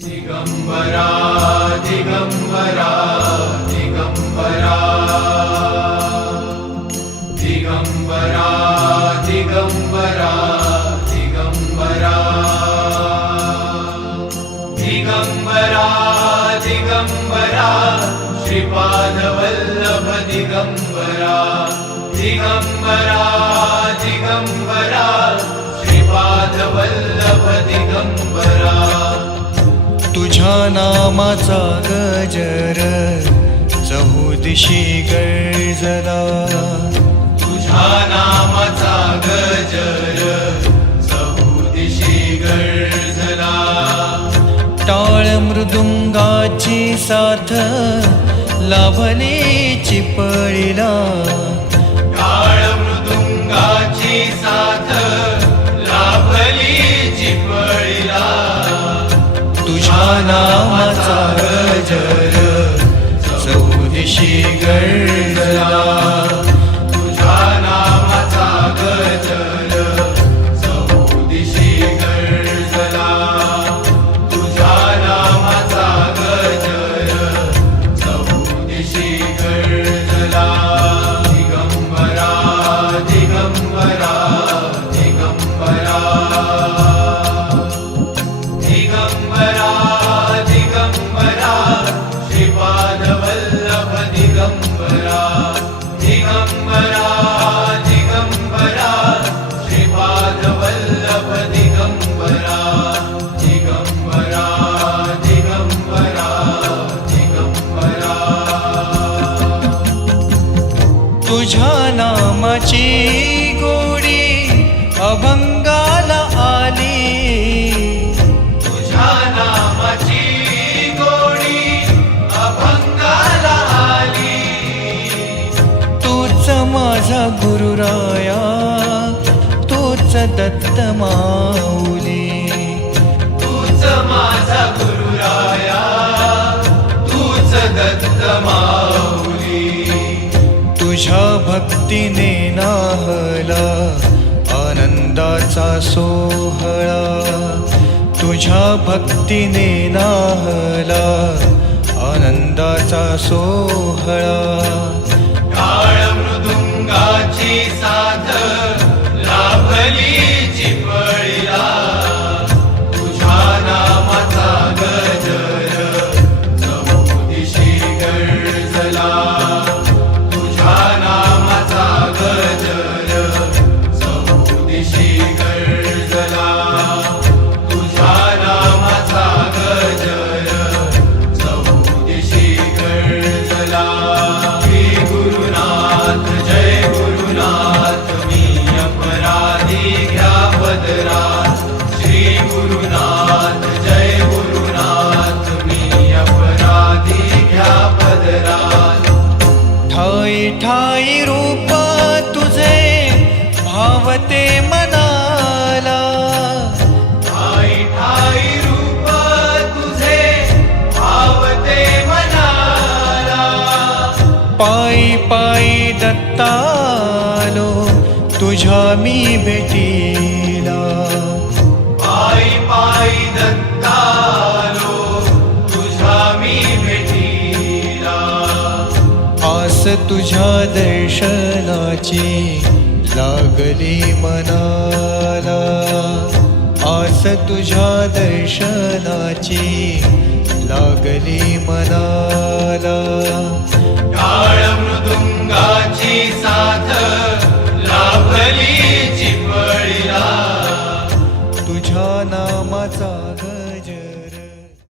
दिगंबरा दिगंबरा दिगंबरा दिगंबरा दिगंबरा दिगंबरा दिगंबरा दिगंबरा श्रीपाद वल्लभ दिगंबरा दिगंबरा दिगंबरा श्रीपाद वल्लभ दिगंबरा तुझ्या नामाचा गजर चहुदिशी गर्जला, तुझ्या नामाचा गजर चहुदिशी गर्जला, टाळ मृदुंगाची साथ लाभली चिपळीला, टाळ मृदुंगाची साथ लाभली चिपळीला, तुझ्या नामाचा गजर चहुदिशी गर्जला, तुझ्या नामाचा गजर चहुदिशी गर्जला, तुझ्या नामाचा गजर चहुदिशी गर्जला. दिगंबरा दिगंबरा दिगंबरा दिगंबरा दिगंबरा श्रीपाद वल्लभ दिगंबरा दिगंबरा दिगंबरा श्रीपाद वल्लभ दिगंबरा दिगंबरा दिगंबरा दिगंबरा. तुझ्या नामाची गोडी अभंगाला आली, तुझ्या नामाची गोडी अभंगाला आली, तूच माझा गुरुराया, तूच दत्त माऊली, तूच माझा गुरुराया, तूच दत्त माऊली, तुझ्या भक्तीने नाहला आनंदाचा सोहळा, तुझ्या भक्तीने नाहला आनंदाचा सोहळा. टाळ मृदुंगाची साथ लाभली चिपळीला, तुझ्या नामाचा गजर चहूदिशी गर्जला, तुझ्या नामाचा गजर चहूदिशी गर्जला, तुझ्या नामाचा गजर चहूदिशी गर्जला. श्री गुरुनाथ जय गुरुनाथ मी अपराधी घ्या पदरात, श्री गुरुनाथ जय गुरुनाथ मी अपराधी घ्या पदरात. ठाई ठाई रूप तुझे भावते मनाला, ठाई ठाई रूप तुझे भावते मनाला, पायी पायी दत्तालो तुझ्या मी भेटीला. पायी पायी दत्तालो तुझ्या मी भेटीला. आस तुझ्या दर्शनाची लागली मनाला, आस तुझ्या दर्शनाची लागली मनाला.